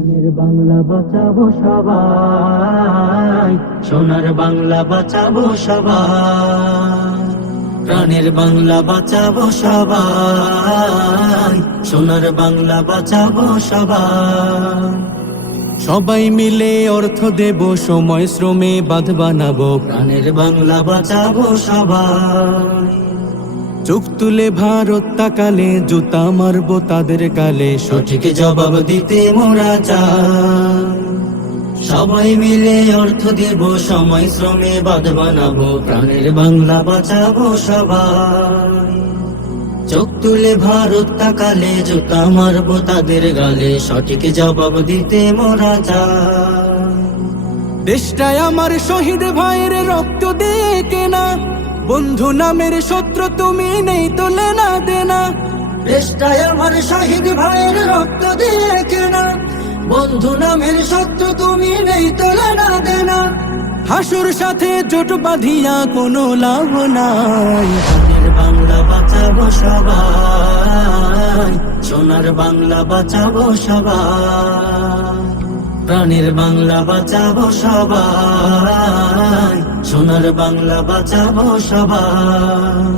প্রাণের বাংলা বাঁচাবো সবাই, সোনার বাংলা বাঁচাবো সবাই। প্রাণের বাংলা বাঁচাবো সবাই, সোনার বাংলা বাঁচাবো সবাই। সবাই মিলে অর্থ দেব, সময় শ্রমে বাঁধ বানাবো, প্রাণের বাংলা বাঁচাবো সবাই। চোখ তুলে ভারত তাকালে, জুতা মারবো তাদের গালে, সঠিক জবাব দিতে মোরা চাই। সবাই মিলে অর্থ দেব, সময় শ্রমে বাঁধ বানাবো, প্রাণের বাংলা বাঁচাবো সবাই। চোখ তুলে ভারত তাকালে, জুতা মারবো তাদের গালে, সঠিক জবাব দিতে মোরা চাই। দেশটাই আমার শহীদ ভাইয়ের রক্ত দিয়ে কেনা, বন্ধু নামের শত্রু তুমি নেই তো লেনা দেনা। দেশটাই আমার শহীদ ভাইয়ের রক্ত দিয়ে কেনা, বন্ধু নামের শত্রু তুমি নেই তো লেনা দেনা। হাসুর সাথে জোট বাঁধিয়া কোনো লাভ নাই, প্রাণের বাংলা বাঁচাবো সবাই, সোনার বাংলা বাঁচাবো সবাই। প্রাণের বাংলা বাঁচাবো সবাই, সোনার বাংলা বাঁচাবো সবাই।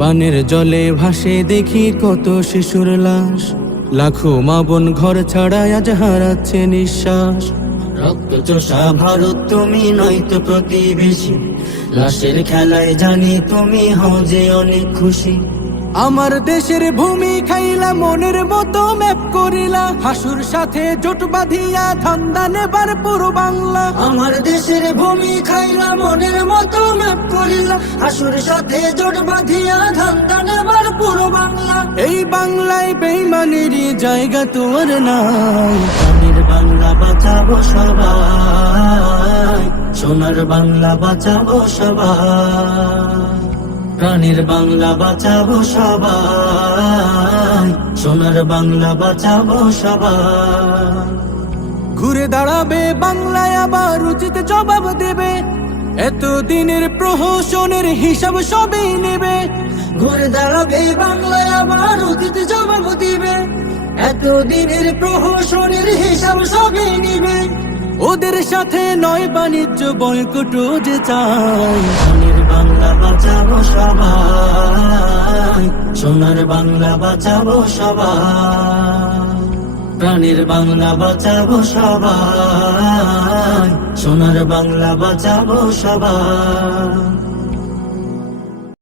বানের জলে ভাসে দেখি কত শিশুর লাশ, লাখো মা বোন ঘর ছাড়া আজ হারাচ্ছে নিঃশ্বাস। রক্ত চোষা ভারত তুমি নয়তো প্রতিবেশী, লাশের খেলায় জানি তুমি হও যে অনেক খুশি। আমার দেশের ভূমি খাইলা মনের মতো ম্যাপ করিলা, হাসুর সাথে জোট বাঁধিয়া ধান্দা নেবার পুরো বাংলা। আমার দেশের ভূমি খাইলা মনের মতো ম্যাপ করিলা, হাসুর সাথে জোট বাঁধিয়া ধান্দা নেবার পুরো বাংলা। এই বাংলায় বেঈমানেরই জায়গা তোমার নাই, প্রাণের বাংলা বাঁচাবো সবাই, সোনার বাংলা বাঁচাবো সবাই। প্রাণের বাংলা বাঁচাবো সবাই, সোনার বাংলা বাঁচাবো সবাই। ঘুরে দাঁড়াবে বাংলায় আবার উচিত জবাব দেবে, এতদিনের প্রহসনের হিসাব সবই নেবে। ঘুরে দাঁড়াবে বাংলায় আবার উচিত জবাব দিবে, এতদিনের প্রহসনের হিসাব সবই নেবে। ওদের সাথে নয় বাণিজ্য বয়কট যে চাই, প্রাণের বাংলা বাঁচাবো সবাই, সোনার বাংলা বাঁচাবো সবাই। প্রাণের বাংলা বাঁচাবো সবাই, সোনার বাংলা বাঁচাবো সবাই।